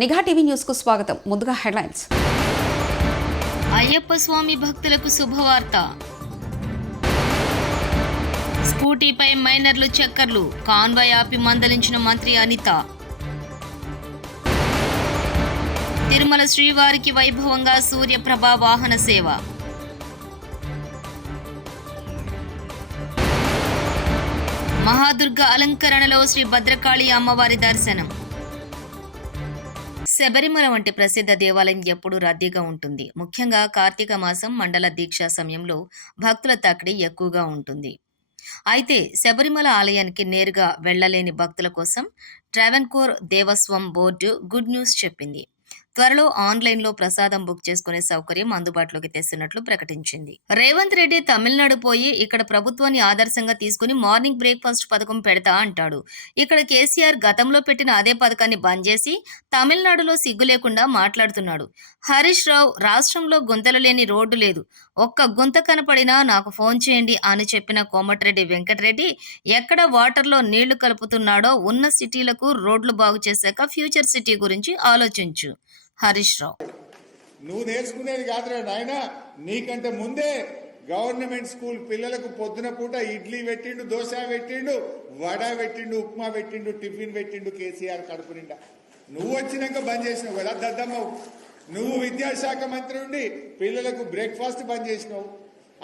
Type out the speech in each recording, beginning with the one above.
నిఘా TV news కు స్వాగతం. ముందుగా హెడ్లైన్స్. అయ్యప్ప స్వామి భక్తులకు శుభవార్త. స్కూటీపై మైనర్లు చక్కర్లు, కాన్వాయ్ ఆపి మందలించిన మంత్రి అనిత. తిరుమల శ్రీవారికి వైభవంగా సూర్యప్రభ వాహన సేవ. మహాదుర్గ అలంకరణలో శ్రీ భద్రకాళి అమ్మవారి దర్శనం. శబరిమల వంటి ప్రసిద్ధ దేవాలయం ఎప్పుడూ రద్దీగా ఉంటుంది. ముఖ్యంగా కార్తీక మాసం మండల దీక్ష సమయంలో భక్తుల తాకిడి ఎక్కువగా ఉంటుంది. అయితే శబరిమల ఆలయానికి నేరుగా వెళ్లలేని భక్తుల కోసం Travancore Devaswom board good news చెప్పింది. త్వరలో ఆన్లైన్లో ప్రసాదం బుక్ చేసుకునే సౌకర్యం అందుబాటులోకి తెస్తున్నట్లు ప్రకటించింది. రేవంత్ రెడ్డి తమిళనాడు పోయి ఇక్కడ ప్రభుత్వాన్ని ఆదర్శంగా తీసుకుని మార్నింగ్ బ్రేక్ఫాస్ట్ పథకం పెడతా అంటాడు. ఇక్కడ కేసీఆర్ గతంలో పెట్టిన అదే పథకాన్ని బంద్ చేసి తమిళనాడులో సిగ్గు లేకుండా మాట్లాడుతున్నాడు. హరీష్ రావు రాష్ట్రంలో గుంతలు లేని రోడ్డు లేదు, ఒక్క గుంత కనపడినా నాకు ఫోన్ చేయండి అని చెప్పిన కోమటిరెడ్డి వెంకటరెడ్డి ఎక్కడ వాటర్లో నీళ్లు కలుపుతున్నాడో ఉన్న సిటీలకు రోడ్లు బాగు చేశాక ఫ్యూచర్ సిటీ గురించి ఆలోచించు. హరీష్ రావు, నువ్వు నేర్చుకునేది కాదురా నాయన, నీకంటే ముందే గవర్నమెంట్ స్కూల్ పిల్లలకు పొద్దున పూట ఇడ్లీ పెట్టిండు, దోశ పెట్టిండు, వడ పెట్టిండు, ఉప్మా పెట్టిండు, టిఫిన్ పెట్టిండు కేసీఆర్ కడుపు నిండా. నువ్వు వచ్చినాక బంద్ చేసినావు కదా దద్దమ్మవు. నువ్వు విద్యాశాఖ మంత్రి ఉండి పిల్లలకు బ్రేక్ఫాస్ట్ బంద్ చేసినావు.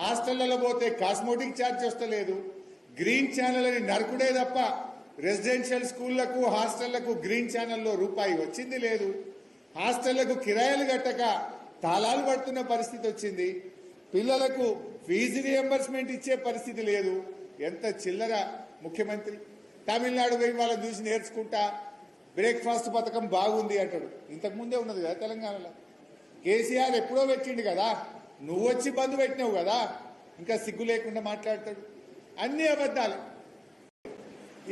హాస్టళ్లలో పోతే కాస్మోటిక్ ఛార్జ్ వస్తలేదు. గ్రీన్ ఛానల్ అని నరకుడే తప్ప రెసిడెన్షియల్ స్కూళ్లకు హాస్టళ్లకు గ్రీన్ ఛానల్లో రూపాయి వచ్చింది లేదు. హాస్టళ్లకు కిరాయిలు కట్టక తాళాలు పడుతున్న పరిస్థితి వచ్చింది. పిల్లలకు ఫీజు రియంబర్స్మెంట్ ఇచ్చే పరిస్థితి లేదు. ఎంత చిల్లర ముఖ్యమంత్రి. తమిళనాడు పోయి వాళ్ళని చూసి నేర్చుకుంటా బ్రేక్ఫాస్ట్ పథకం బాగుంది అంటాడు. ఇంతకుముందే ఉన్నది కదా తెలంగాణలో. కేసీఆర్ ఎప్పుడో పెట్టిండు కదా, నువ్వు వచ్చి బంద్ పెట్టినావు కదా, ఇంకా సిగ్గు లేకుండా మాట్లాడతాడు. అన్ని అబద్ధాలు.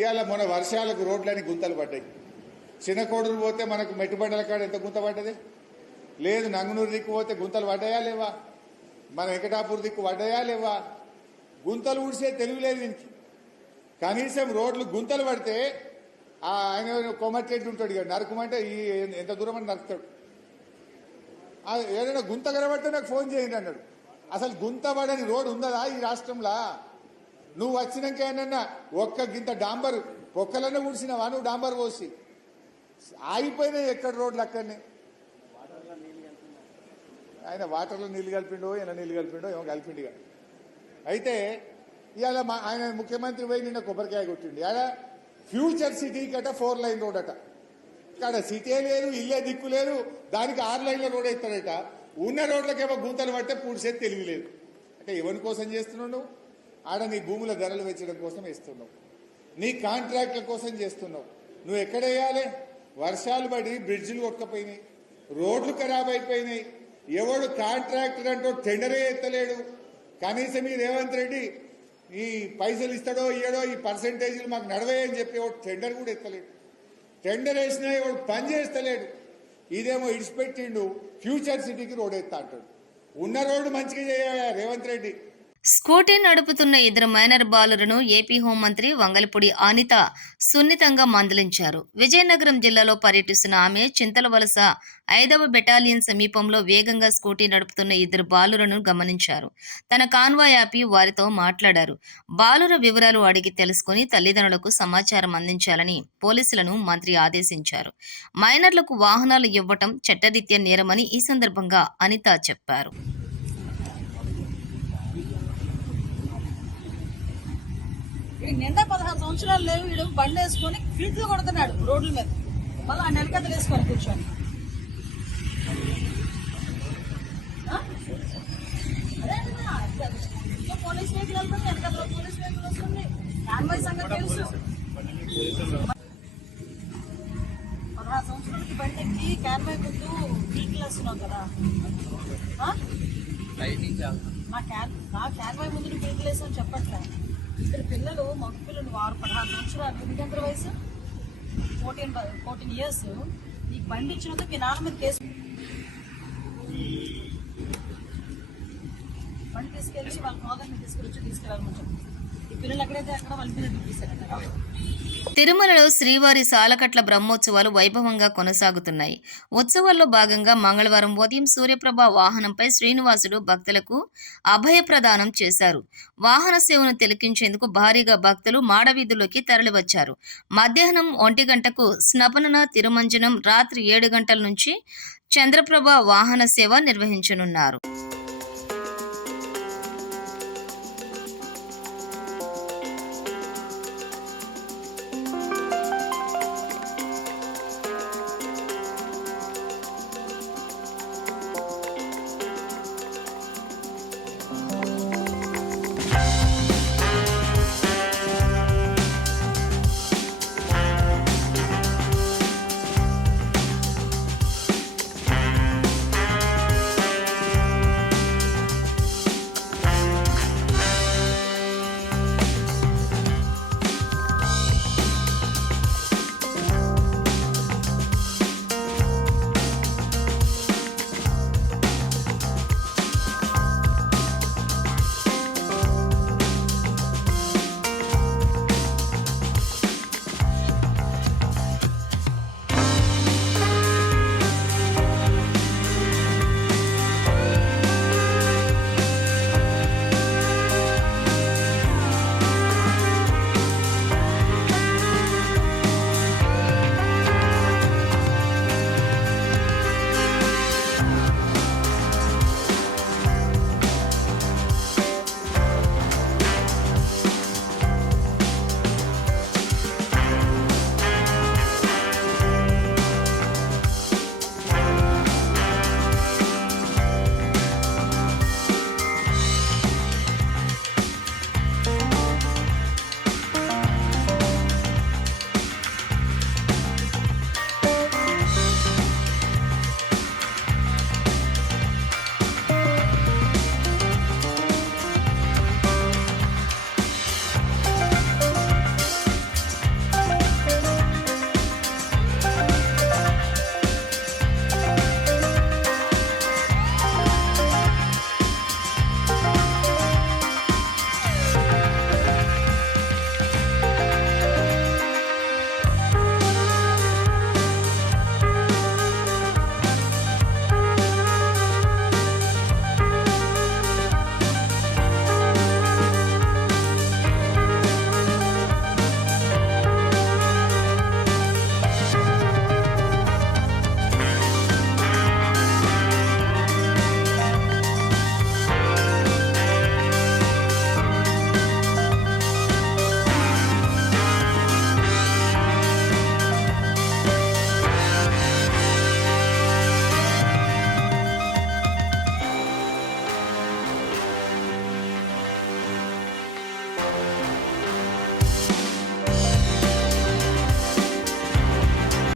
ఇవాళ మన వర్షాలకు రోడ్లని గుంతలు పడ్డాయి. చిన్నకోడూరు పోతే మనకు మెట్టుబండల కాడ ఎంత గుంత పడ్డది లేదు. నంగునూరు దిక్కు పోతే గుంతలు పడ్డాయా లేవా? మన వెంకటాపూర్ దిక్కు పడ్డాయా లేవా? గుంతలు ఊడిసే తెలివి లేదు దీనికి. కనీసం రోడ్లు గుంతలు పడితే ఆయన కొమ్మట్టెడ్డి ఉంటాడు ఇక, నరకమంటే ఎంత దూరం అని నరుకుతాడు. ఏదైనా గుంత కనబడితే నాకు ఫోన్ చేయండి అన్నాడు. అసలు గుంత పడని రోడ్డు ఉందా ఈ రాష్ట్రంలో? నువ్వు వచ్చినాక ఏమన్నా ఒక్క గింత డాంబర్ ఒక్కలన్నా ఊడిసినావా నువ్వు? డాంబర్ పోసి ఆగిపోయినాయి ఎక్కడ రోడ్లు అక్కడనే. ఆయన వాటర్లో నీళ్లు కలిపిండో ఎలా నీళ్లు కలిపిండో ఏమో కలిపిండిగా. అయితే ఇవాళ ఆయన ముఖ్యమంత్రి పోయి నిన్న కొబ్బరికాయ కొట్టిండి. ఆడ ఫ్యూచర్ సిటీ కట 4 లైన్ రోడ్ అట. ఇక్కడ సిటీ లేదు, ఇల్లే దిక్కు లేదు, దానికి 6 లైన్ల రోడ్ అవుతాడట. ఉన్న రోడ్లకేమో గుంతలు పడితే పూడ్చేది తెలివి లేదు. అంటే ఎవరి కోసం చేస్తున్నావు నువ్వు? ఆడ నీ భూముల ధరలు పెంచడం కోసం వేస్తున్నావు, నీ కాంట్రాక్ట్ల కోసం చేస్తున్నావు. నువ్వు ఎక్కడ వేయాలి? వర్షాలు పడి బ్రిడ్జిలు కొట్టుకపోయినాయి, రోడ్లు ఖరాబ్ అయిపోయినాయి. ఎవడు కాంట్రాక్టర్ అంటూ టెండరే ఎత్తలేడు. కనీసం ఈ రేవంత్ రెడ్డి ఈ పైసలు ఇస్తాడో ఇయ్యడో ఈ పర్సెంటేజీలు మాకు నడవే అని చెప్పి ఎవడు టెండర్ కూడా ఎత్తలేడు. టెండర్ వేసినా ఎవడు పని చేస్తలేడు. ఇదేమో ఇడిచిపెట్టిండు ఫ్యూచర్ సిటీకి రోడ్ ఎత్తా అంటాడు. ఉన్న రోడ్డు మంచిగా చేయ రేవంత్ రెడ్డి. స్కూటీ నడుపుతున్న ఇద్దరు మైనర్ బాలులను ఏపీ హోంమంత్రి వంగలపూడి అనిత సున్నితంగా మందలించారు. విజయనగరం జిల్లాలో పర్యటిస్తున్న ఆమె చింతలవలస 5వ బెటాలియన్ సమీపంలో వేగంగా స్కూటీ నడుపుతున్న ఇద్దరు బాలులను గమనించారు. తన కాన్వాయ్ ఆపి వారితో మాట్లాడారు. బాలుర వివరాలు అడిగి తెలుసుకుని తల్లిదండ్రులకు సమాచారం అందించాలని పోలీసులను మంత్రి ఆదేశించారు. మైనర్లకు వాహనాలు ఇవ్వటం చట్టరీత్యా నేరమని ఈ సందర్భంగా అనిత చెప్పారు. నిండా 16 సంవత్సరాలు లేవు, వీడు బండి వేసుకొని ఫీట్లు కొడుతున్నాడు రోడ్ల మీద. మళ్ళీ ఆ నెలకత్తలు వేసుకొని కూర్చొని పోలీస్ వెహికల్ వెళ్తుంది, వెనకట్లో పోలీస్ వెహికల్ వస్తుంది. కాన్వాయ్ సంగతి తెలుసు. 16 సంవత్సరాలకి బండి ఎక్కి కాన్వాయ్ ముందు వెహికల్ వేస్తున్నావు కదా. నా కాన్వాయ్ ముందు నువ్వు వెహికల్ వేసావు చెప్పట్లేదు. ఇద్దరు పిల్లలు, మగ పిల్లలు 16 సంవత్సరాలు, ఎంత వయసు 14 ఇయర్స్. నీకు బండి ఇచ్చినందుకు మీ నాన్న మీద కేసు. బండి తీసుకెళ్ళి వాళ్ళ ఫాదర్ని తీసుకెళ్ళాలని చెప్పి ఈ పిల్లలు ఎక్కడైతే అక్కడ వాళ్ళ మీద చూపిస్తారు. తిరుమలలో శ్రీవారి సాలకట్ల బ్రహ్మోత్సవాలు వైభవంగా కొనసాగుతున్నాయి. ఉత్సవాల్లో భాగంగా మంగళవారం ఉదయం సూర్యప్రభ వాహనంపై శ్రీనివాసుడు భక్తులకు అభయ ప్రదానం చేశారు. వాహన సేవను తిలకించేందుకు భారీగా భక్తులు మాడవీధుల్లోకి తరలివచ్చారు. మధ్యాహ్నం 1 గంటకు స్నపన తిరుమంజనం, రాత్రి 7 గంటల నుంచి చంద్రప్రభ వాహన సేవ నిర్వహించనున్నారు.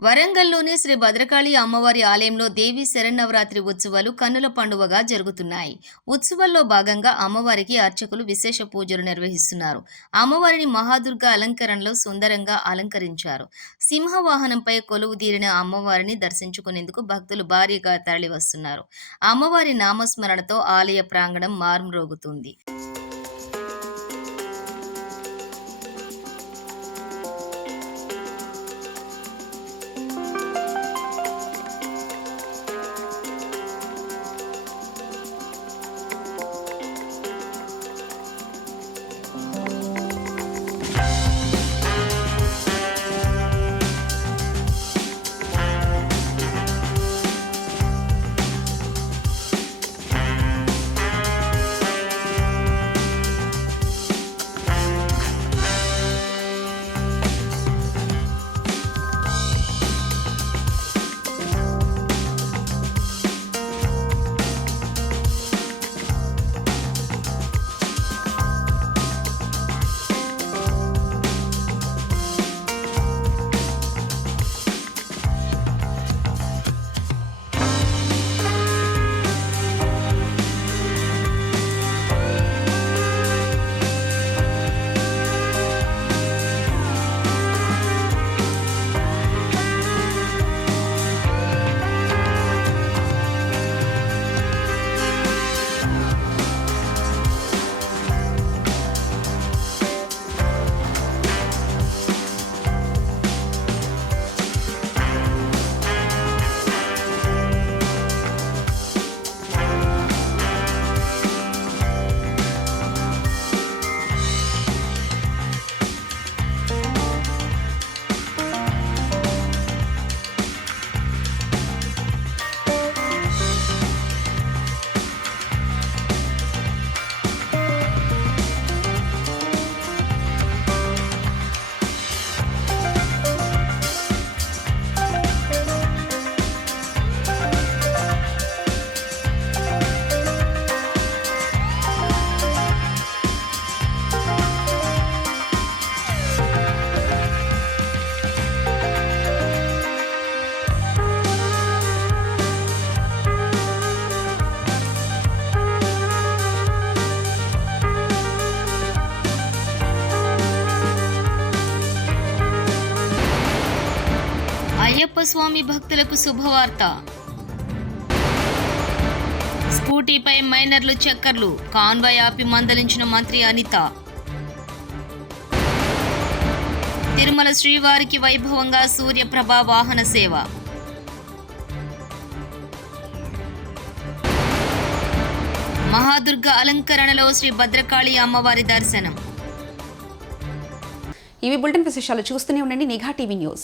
వరంగల్లోని శ్రీ భద్రకాళి అమ్మవారి ఆలయంలో దేవి శరన్నవరాత్రి ఉత్సవాలు కన్నుల పండువగా జరుగుతున్నాయి. ఉత్సవాల్లో భాగంగా అమ్మవారికి అర్చకులు విశేష పూజలు నిర్వహిస్తున్నారు. అమ్మవారిని మహాదుర్గ అలంకరణలో సుందరంగా అలంకరించారు. సింహవాహనంపై కొలువుదీరిన అమ్మవారిని దర్శించుకునేందుకు భక్తులు భారీగా తరలివస్తున్నారు. అమ్మవారి నామస్మరణతో ఆలయ ప్రాంగణం మార్మ్రోగుతుంది. అయ్యప్ప స్వామి భక్తులకు శుభవార్త. స్కూటీపై మైనర్లు చక్కర్లు, కాన్వాయ్ ఆపి మందలించిన మంత్రి అనిత. తిరుమల శ్రీవారికి వైభవంగా సూర్యప్రభ వాహన సేవ. మహాదుర్గ అలంకరణలో శ్రీ భద్రకాళి అమ్మవారి దర్శనం. ఇవి బులెటిన్ విశేషాలు. చూస్తూనే ఉండండి నిఘా టీవీ న్యూస్.